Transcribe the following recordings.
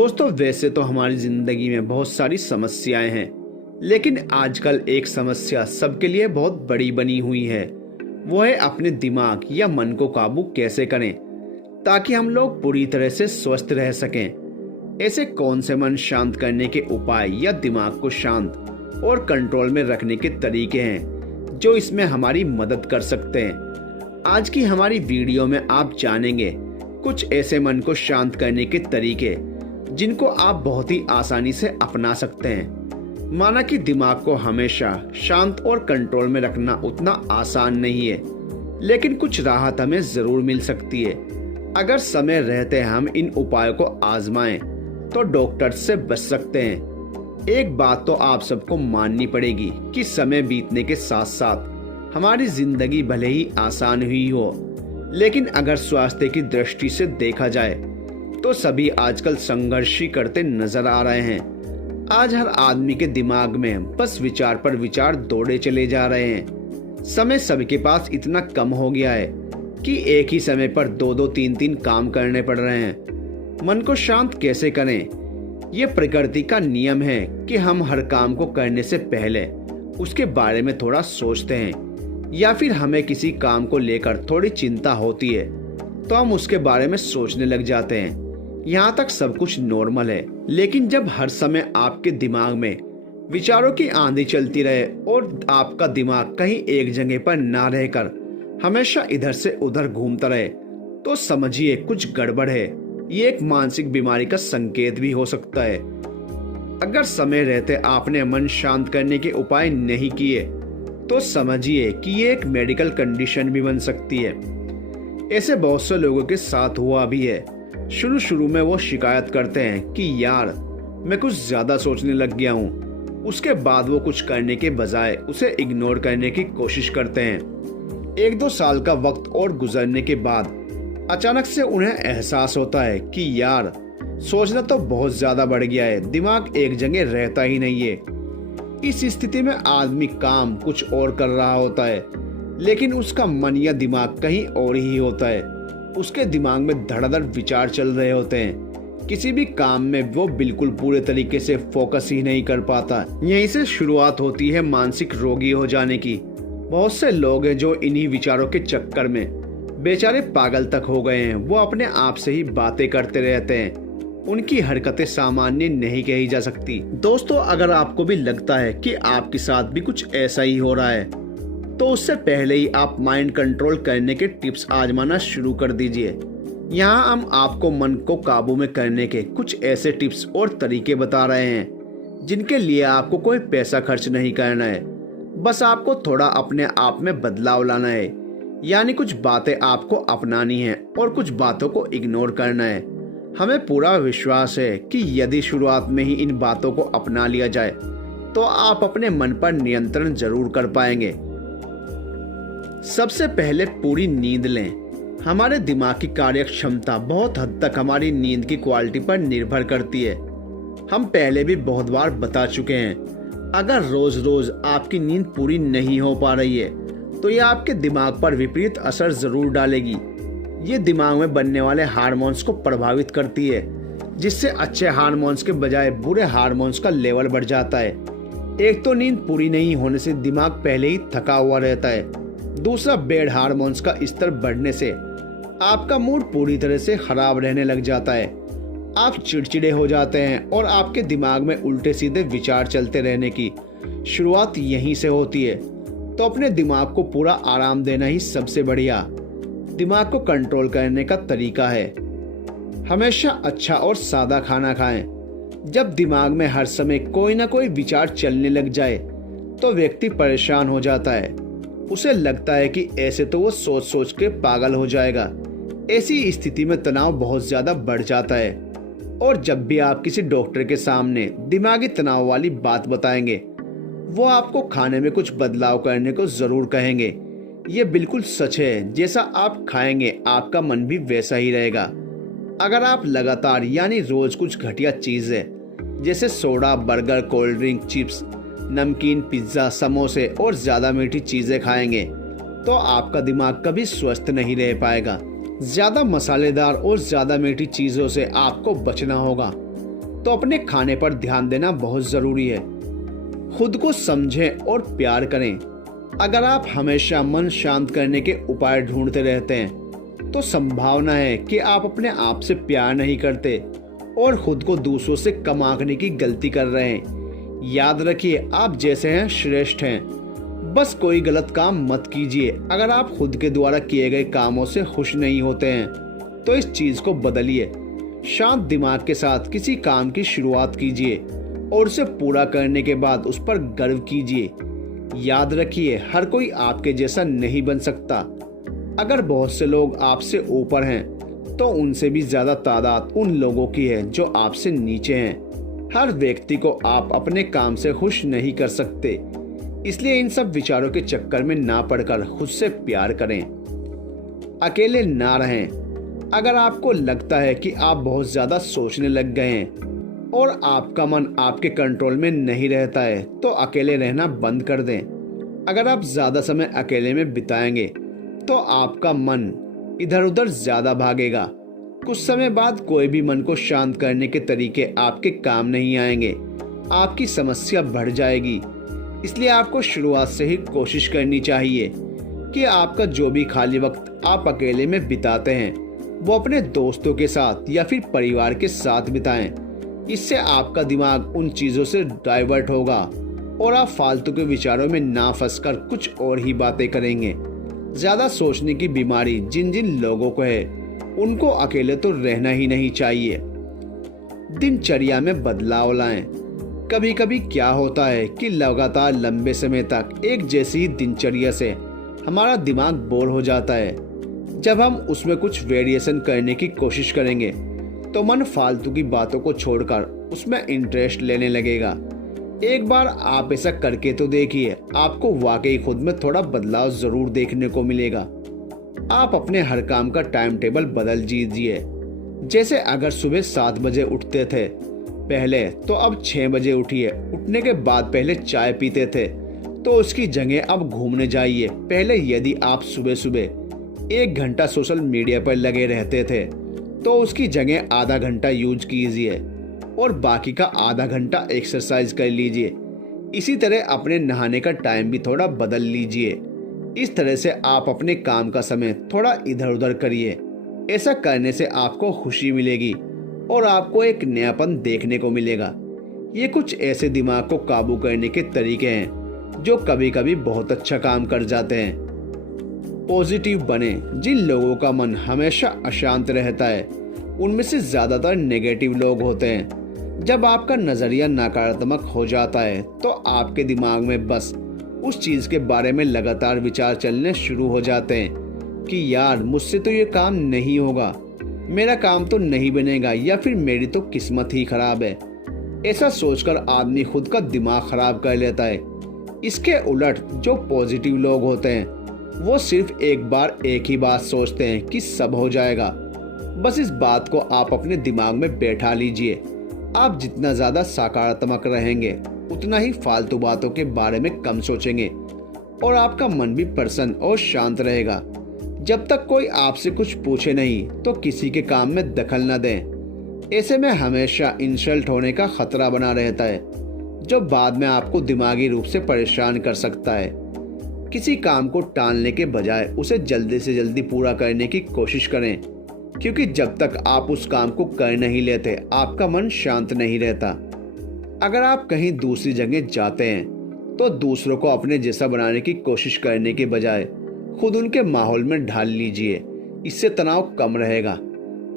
दोस्तों, वैसे तो हमारी जिंदगी में बहुत सारी समस्याएं हैं, लेकिन आजकल एक समस्या सबके लिए बहुत बड़ी बनी हुई है। वो है अपने दिमाग या मन को काबू कैसे करें ताकि हम लोग पूरी तरह से स्वस्थ रह सकें। ऐसे कौन से मन शांत करने के उपाय या दिमाग को शांत और कंट्रोल में रखने के तरीके हैं जो इसमें हमारी मदद कर सकते हैं। आज की हमारी वीडियो में आप जानेंगे कुछ ऐसे मन को शांत करने के तरीके जिनको आप बहुत ही आसानी से अपना सकते हैं। माना कि दिमाग को हमेशा शांत और कंट्रोल में रखना उतना आसान नहीं है, लेकिन कुछ राहत हमें जरूर मिल सकती है अगर समय रहते हम इन उपायों को आजमाएं तो डॉक्टर से बच सकते हैं। एक बात तो आप सबको माननी पड़ेगी कि समय बीतने के साथ साथ हमारी जिंदगी भले ही आसान हुई हो, लेकिन अगर स्वास्थ्य की दृष्टि से देखा जाए तो सभी आजकल संघर्ष ही करते नजर आ रहे हैं। आज हर आदमी के दिमाग में बस विचार पर विचार दौड़े चले जा रहे हैं। समय सबके पास इतना कम हो गया है कि एक ही समय पर दो दो तीन तीन काम करने पड़ रहे हैं। मन को शांत कैसे करें? ये प्रकृति का नियम है कि हम हर काम को करने से पहले उसके बारे में थोड़ा सोचते हैं, या फिर हमें किसी काम को लेकर थोड़ी चिंता होती है तो हम उसके बारे में सोचने लग जाते हैं। यहाँ तक सब कुछ नॉर्मल है, लेकिन जब हर समय आपके दिमाग में विचारों की आंधी चलती रहे और आपका दिमाग कहीं एक जगह पर ना रहकर हमेशा इधर से उधर घूमता रहे तो समझिए कुछ गड़बड़ है। ये एक मानसिक बीमारी का संकेत भी हो सकता है। अगर समय रहते आपने मन शांत करने के उपाय नहीं किए तो समझिए कि ये एक मेडिकल कंडीशन भी बन सकती है। ऐसे बहुत से लोगों के साथ हुआ भी है। शुरू में वो शिकायत करते हैं कि यार मैं कुछ ज्यादा सोचने लग गया हूँ। उसके बाद वो कुछ करने के बजाय उसे इग्नोर करने की कोशिश करते हैं। एक दो साल का वक्त और गुजरने के बाद अचानक से उन्हें एहसास होता है कि यार सोचना तो बहुत ज्यादा बढ़ गया है, दिमाग एक जगह रहता ही नहीं है। इस स्थिति में आदमी काम कुछ और कर रहा होता है, लेकिन उसका मन या दिमाग कहीं और ही होता है। उसके दिमाग में धड़ाधड़ विचार चल रहे होते हैं। किसी भी काम में वो बिल्कुल पूरे तरीके से फोकस ही नहीं कर पाता। यहीं से शुरुआत होती है मानसिक रोगी हो जाने की। बहुत से लोग हैं जो इन्हीं विचारों के चक्कर में बेचारे पागल तक हो गए हैं। वो अपने आप से ही बातें करते रहते हैं। उनकी हरकतें सामान्य नहीं कही जा सकती। दोस्तों, अगर आपको भी लगता है कि आपके साथ भी कुछ ऐसा ही हो रहा है तो उससे पहले ही आप माइंड कंट्रोल करने के टिप्स आजमाना शुरू कर दीजिए। यहाँ हम आपको मन को काबू में करने के कुछ ऐसे टिप्स और तरीके बता रहे हैं जिनके लिए आपको कोई पैसा खर्च नहीं करना है। बस आपको थोड़ा अपने आप में बदलाव लाना है, यानी कुछ बातें आपको अपनानी है और कुछ बातों को इग्नोर करना है। हमें पूरा विश्वास है कि यदि शुरुआत में ही इन बातों को अपना लिया जाए तो आप अपने मन पर नियंत्रण जरूर कर पाएंगे। सबसे पहले पूरी नींद लें। हमारे दिमाग की कार्य क्षमता बहुत हद तक हमारी नींद की क्वालिटी पर निर्भर करती है। हम पहले भी बहुत बार बता चुके हैं, अगर रोज रोज आपकी नींद पूरी नहीं हो पा रही है तो यह आपके दिमाग पर विपरीत असर जरूर डालेगी। ये दिमाग में बनने वाले हार्मोन्स को प्रभावित करती है, जिससे अच्छे हार्मोन्स के बजाय बुरे हार्मोन्स का लेवल बढ़ जाता है। एक तो नींद पूरी नहीं होने से दिमाग पहले ही थका हुआ रहता है। दूसरा, बैड हार्मोन्स का स्तर बढ़ने से आपका मूड पूरी तरह से खराब रहने लग जाता है। आप चिड़चिड़े हो जाते हैं और आपके दिमाग में उल्टे सीधे विचार चलते रहने की शुरुआत यहीं से होती है। तो अपने दिमाग को पूरा आराम देना ही सबसे बढ़िया दिमाग को कंट्रोल करने का तरीका है। हमेशा अच्छा और सादा खाना खाएं। जब दिमाग में हर समय कोई ना कोई विचार चलने लग जाए तो व्यक्ति परेशान हो जाता है। उसे लगता है कि ऐसे तो वो सोच सोच के पागल हो जाएगा। ऐसी स्थिति में तनाव बहुत ज्यादा बढ़ जाता है। और जब भी आप किसी डॉक्टर के सामने दिमागी तनाव वाली बात बताएंगे, वो आपको खाने में कुछ बदलाव करने को जरूर कहेंगे। ये बिल्कुल सच है, जैसा आप खाएंगे आपका मन भी वैसा ही रहेगा। अगर आप लगातार यानी रोज कुछ घटिया चीजें जैसे soda, burger, cold drink, chips, नमकीन, पिज्जा, समोसे और ज्यादा मीठी चीजें खाएंगे तो आपका दिमाग कभी स्वस्थ नहीं रह पाएगा। ज्यादा मसालेदार और ज्यादा मीठी चीजों से आपको बचना होगा। तो अपने खाने पर ध्यान देना बहुत जरूरी है। खुद को समझें और प्यार करें। अगर आप हमेशा मन शांत करने के उपाय ढूंढते रहते हैं तो संभावना है कि आप अपने आप से प्यार नहीं करते और खुद को दूसरों से कम आंकने की गलती कर रहे हैं। याद रखिए, आप जैसे हैं श्रेष्ठ हैं। बस कोई गलत काम मत कीजिए। अगर आप खुद के द्वारा किए गए कामों से खुश नहीं होते हैं तो इस चीज को बदलिए। शांत दिमाग के साथ किसी काम की शुरुआत कीजिए और उसे पूरा करने के बाद उस पर गर्व कीजिए। याद रखिए, हर कोई आपके जैसा नहीं बन सकता। अगर बहुत से लोग आपसे ऊपर हैं तो उनसे भी ज्यादा तादाद उन लोगों की है जो आपसे नीचे हैं। हर व्यक्ति को आप अपने काम से खुश नहीं कर सकते, इसलिए इन सब विचारों के चक्कर में ना पड़कर खुद से प्यार करें। अकेले ना रहें। अगर आपको लगता है कि आप बहुत ज्यादा सोचने लग गए हैं और आपका मन आपके कंट्रोल में नहीं रहता है तो अकेले रहना बंद कर दें। अगर आप ज्यादा समय अकेले में बिताएंगे तो आपका मन इधर उधर ज्यादा भागेगा। कुछ समय बाद कोई भी मन को शांत करने के तरीके आपके काम नहीं आएंगे। आपकी समस्या बढ़ जाएगी। इसलिए आपको शुरुआत से ही कोशिश करनी चाहिए कि आपका जो भी खाली वक्त आप अकेले में बिताते हैं वो अपने दोस्तों के साथ या फिर परिवार के साथ बिताएं। इससे आपका दिमाग उन चीजों से डाइवर्ट होगा और आप फालतू के विचारों में ना फंसकर कुछ और ही बातें करेंगे। ज्यादा सोचने की बीमारी जिन जिन लोगों को है उनको अकेले तो रहना ही नहीं चाहिए। दिनचर्या में बदलाव लाएं। कभी कभी क्या होता है कि लगातार लंबे समय तक एक जैसी दिनचर्या से हमारा दिमाग बोर हो जाता है। जब हम उसमें कुछ वेरिएशन करने की कोशिश करेंगे तो मन फालतू की बातों को छोड़कर उसमें इंटरेस्ट लेने लगेगा। एक बार आप ऐसा करके तो देखिए, आपको वाकई खुद में थोड़ा बदलाव जरूर देखने को मिलेगा। आप अपने हर काम का टाइम टेबल बदल दीजिए। जैसे अगर सुबह 7 बजे उठते थे पहले तो अब 6 बजे उठिए। उठने के बाद पहले चाय पीते थे तो उसकी जगह अब घूमने जाइए। पहले यदि आप सुबह सुबह 1 घंटा सोशल मीडिया पर लगे रहते थे तो उसकी जगह आधा घंटा यूज कीजिए और बाकी का आधा घंटा एक्सरसाइज कर लीजिए। इसी तरह अपने नहाने का टाइम भी थोड़ा बदल लीजिए। इस तरह से आप अपने काम का समय थोड़ा इधर उधर करिए। ऐसा करने से आपको खुशी मिलेगी और आपको एक नयापन देखने को मिलेगा। ये कुछ ऐसे दिमाग को काबू करने के तरीके हैं जो कभी कभी बहुत अच्छा काम कर जाते हैं। पॉजिटिव बने। जिन लोगों का मन हमेशा अशांत रहता है उनमें से ज्यादातर नेगेटिव लोग होते हैं। जब आपका नजरिया नकारात्मक हो जाता है तो आपके दिमाग में बस उस चीज के बारे में लगातार विचार चलने शुरू हो जाते हैं कि यार मुझसे तो ये काम नहीं होगा, मेरा काम तो नहीं बनेगा या फिर मेरी तो किस्मत ही खराब है। ऐसा सोचकर आदमी खुद का दिमाग खराब कर लेता है। इसके उलट जो पॉजिटिव लोग होते हैं वो सिर्फ एक बार एक ही बात सोचते हैं कि सब हो जाएगा। बस इस बात को आप अपने दिमाग में बैठा लीजिए। आप जितना ज्यादा सकारात्मक रहेंगे उतना ही फालतू बातों के बारे में कम सोचेंगे और आपका मन भी प्रसन्न और शांत रहेगा। जब तक कोई आपसे कुछ पूछे नहीं तो किसी के काम में दखल न दें। ऐसे में हमेशा इंसल्ट होने का खतरा बना रहता है जो बाद में आपको दिमागी रूप से परेशान कर सकता है। किसी काम को टालने के बजाय उसे जल्दी से जल्दी पूरा करने की कोशिश करें, क्योंकि जब तक आप उस काम को कर नहीं लेते आपका मन शांत नहीं रहता। अगर आप कहीं दूसरी जगह जाते हैं तो दूसरों को अपने जैसा बनाने की कोशिश करने के बजाय खुद उनके माहौल में ढाल लीजिए। इससे तनाव कम रहेगा।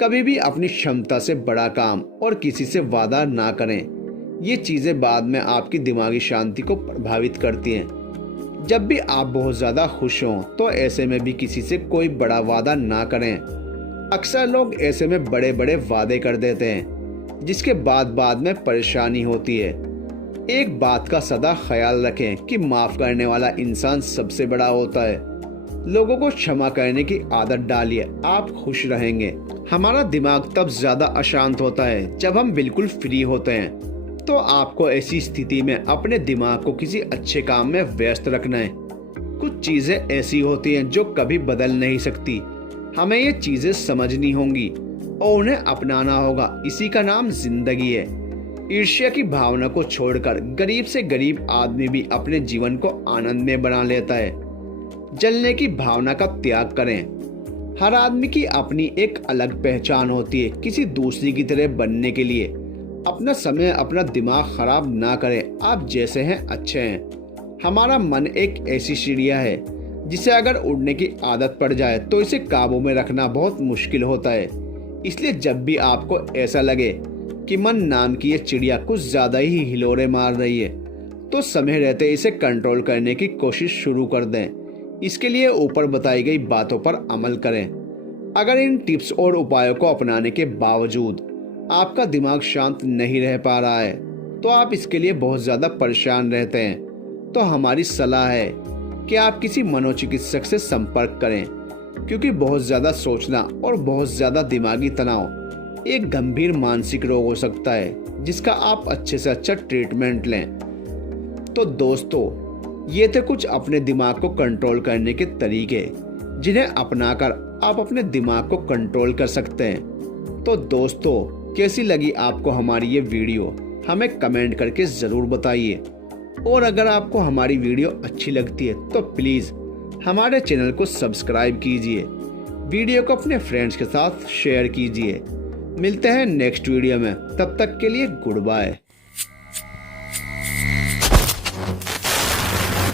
कभी भी अपनी क्षमता से बड़ा काम और किसी से वादा ना करें। ये चीजें बाद में आपकी दिमागी शांति को प्रभावित करती हैं। जब भी आप बहुत ज्यादा खुश हों तो ऐसे में भी किसी से कोई बड़ा वादा ना करें। अक्सर लोग ऐसे में बड़े बड़े वादे कर देते हैं जिसके बाद में परेशानी होती है। एक बात का सदा ख्याल रखें कि माफ करने वाला इंसान सबसे बड़ा होता है। लोगों को क्षमा करने की आदत डालिए, आप खुश रहेंगे। हमारा दिमाग तब ज्यादा अशांत होता है जब हम बिल्कुल फ्री होते हैं। तो आपको ऐसी स्थिति में अपने दिमाग को किसी अच्छे काम में व्यस्त रखना है। कुछ चीजें ऐसी होती हैं जो कभी बदल नहीं सकती। हमें ये चीजें समझनी होंगी और उन्हें अपनाना होगा। इसी का नाम जिंदगी है। ईर्ष्या की भावना को छोड़कर गरीब से गरीब आदमी भी अपने जीवन को आनंद में बना लेता है। जलने की भावना का त्याग करें। हर आदमी की अपनी एक अलग पहचान होती है। किसी दूसरी की तरह बनने के लिए अपना समय, अपना दिमाग खराब ना करें। आप जैसे हैं अच्छे हैं। हमारा मन एक ऐसी चिड़िया है जिसे अगर उड़ने की आदत पड़ जाए तो इसे काबू में रखना बहुत मुश्किल होता है। इसलिए जब भी आपको ऐसा लगे कि मन नाम की ये चिड़िया कुछ ज्यादा ही हिलोरे मार रही है, तो समय रहते इसे कंट्रोल करने की कोशिश शुरू कर दें। इसके लिए ऊपर बताई गई बातों पर अमल करें। अगर इन टिप्स और उपायों को अपनाने के बावजूद आपका दिमाग शांत नहीं रह पा रहा है, तो आप इसके लिए बहुत ज्यादा परेशान रहते हैं, तो हमारी सलाह है कि आप किसी मनोचिकित्सक से संपर्क करें, क्योंकि बहुत ज्यादा सोचना और बहुत ज्यादा दिमागी तनाव एक गंभीर मानसिक रोग हो सकता है, जिसका आप अच्छे से अच्छा ट्रीटमेंट लें। तो दोस्तों, ये थे कुछ अपने दिमाग को कंट्रोल करने के तरीके, जिन्हें अपनाकर आप अपने दिमाग को कंट्रोल कर सकते हैं। तो दोस्तों, कैसी लगी आपको हमारी ये वीडियो, हमें कमेंट करके ज़रूर बताइए। और अगर आपको हमारी वीडियो अच्छी लगती है तो प्लीज़ हमारे चैनल को सब्सक्राइब कीजिए, वीडियो को अपने फ्रेंड्स के साथ शेयर कीजिए। मिलते हैं नेक्स्ट वीडियो में, तब तक के लिए गुड बाय।